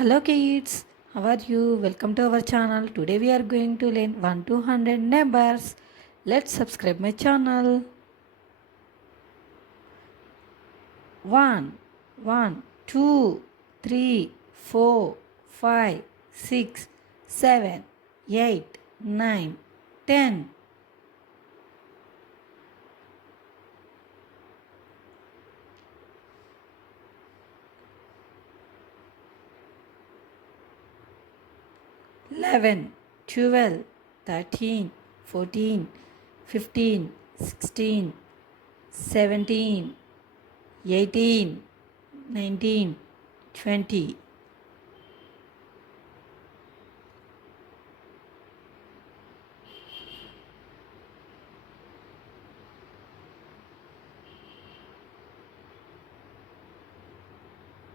Hello kids, how are you? Welcome to our channel. Today we are going to learn 1 to 100 numbers. Let's subscribe my channel. 1, 1, 2, 3, 4, 5, 6, 7, 8, 9, 10. 11, 12, 13, 14, 15, 16, 17, 18, 19, 20.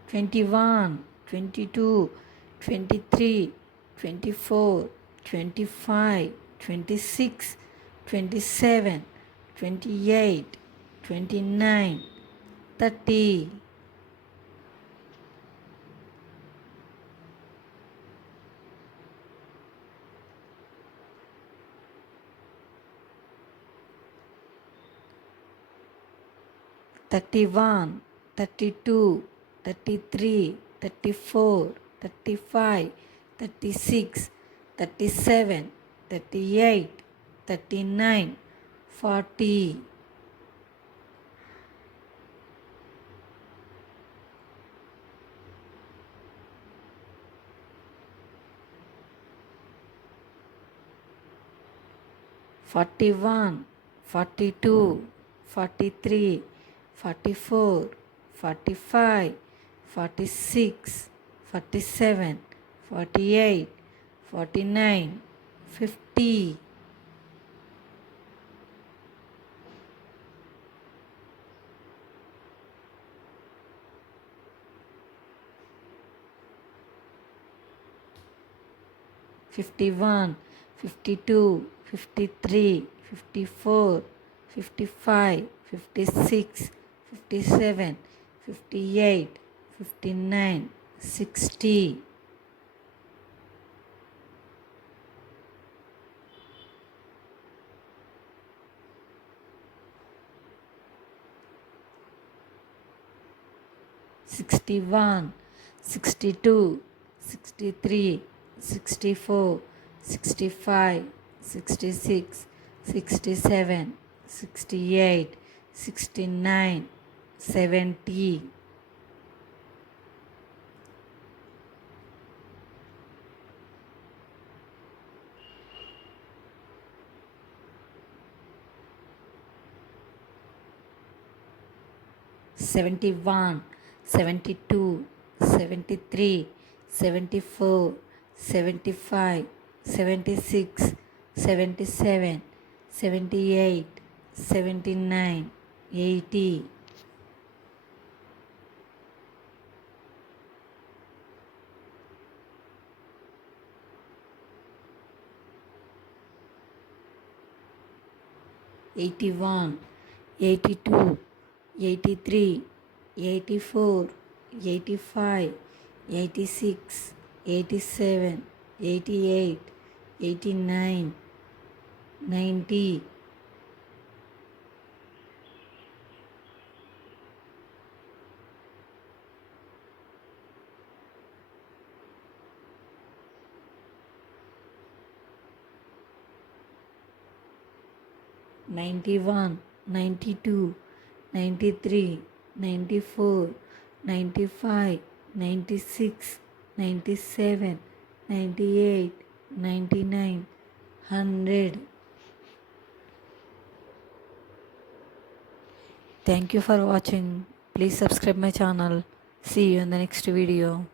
21, 22, 23, 24, 25, 26, 27, 28, 29, 30. 31, 32, 33, 34, 35, 36, 37, 38, 39, 40. 41, 42, 43, 44, 45, 46, 47, 48, 49, 50. 51, 52, 53, 54, 55, 56, 57, 58, 59, 60. 61, 62, 63, 64, 65, 66, 67, 68, 69, 70. 71, 72, 73, 74, 75, 76, 77, 78, 79, 80. 81, 82, 83, 84, 85, 86, 87, 88, 89, 90. 91, 92, 93, 94, 95, 96, 97, 98, 99, 100. Thank you for watching. Please subscribe my channel. See you in the next video.